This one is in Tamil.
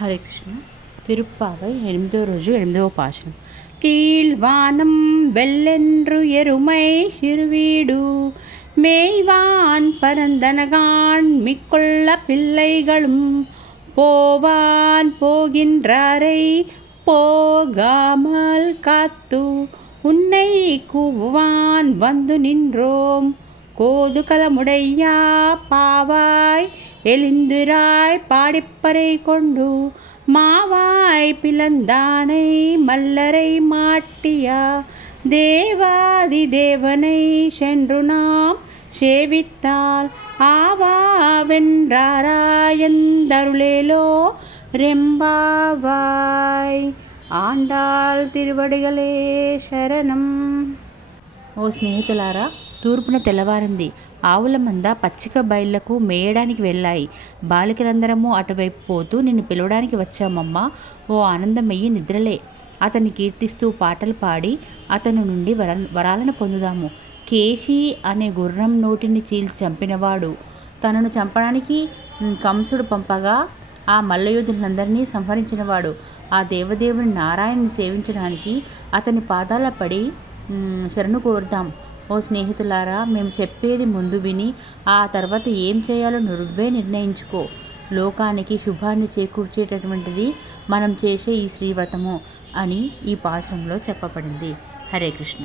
హరే కృష్ణ తిరుప్పావై ఎనిమిదో రోజు ఎనిమిదవ పాశనం கீழ்வானம் வெள்ளென்று எருமை சிறுவீடு மேய்வான் பரந்தனகான் மிக்குள்ள பிள்ளைகளும் போவான் போகின்றாரை போகாமல் காத்து உன்னை கூவுவான் வந்து நின்றோம் கோதுகலமுடையா பாவாய் எலிந்துராய் பாடிப்பறை கொண்டு மாவாய் பிளந்தானை மல்லரை மாட்டியா தேவாதி தேவனை சென்று நாம் சேவித்தால் ஆவாவென்றாராயந்தருளேலோ ரெம்பாவாய் ஆண்டாள் திருவடிகளே శరణం ఓ స్నేహితులారా తూర్పున తెల్లవారింది. ఆవుల మంద పచ్చిక బయళ్ళకు మేయడానికి వెళ్ళాయి. బాలికలందరము అటువైపు పోతూ నిన్ను పిలవడానికి వచ్చామమ్మా. ఓ ఆనందమయ్యి నిద్రలే. అతన్ని కీర్తిస్తూ పాటలు పాడి అతను నుండి వర వరాలను పొందుదాము. కేశి అనే గుర్రం నోటిని చీల్చి చంపినవాడు. తనను చంపడానికి కంసుడు పంపగా ఆ మల్లయోధులందరినీ సంహరించినవాడు. ఆ దేవదేవుని నారాయణని సేవించడానికి అతని పాదాల పడి శరణు కోరుదాం. ఓ స్నేహితులారా మేము చెప్పేది ముందు విని ఆ తర్వాత ఏం చేయాలో నువ్వే నిర్ణయించుకో. లోకానికి శుభాన్ని చేకూర్చేటటువంటిది మనం చేసే ఈ శ్రీవ్రతము అని ఈ పాశ్రంలో చెప్పబడింది. హరే కృష్ణ.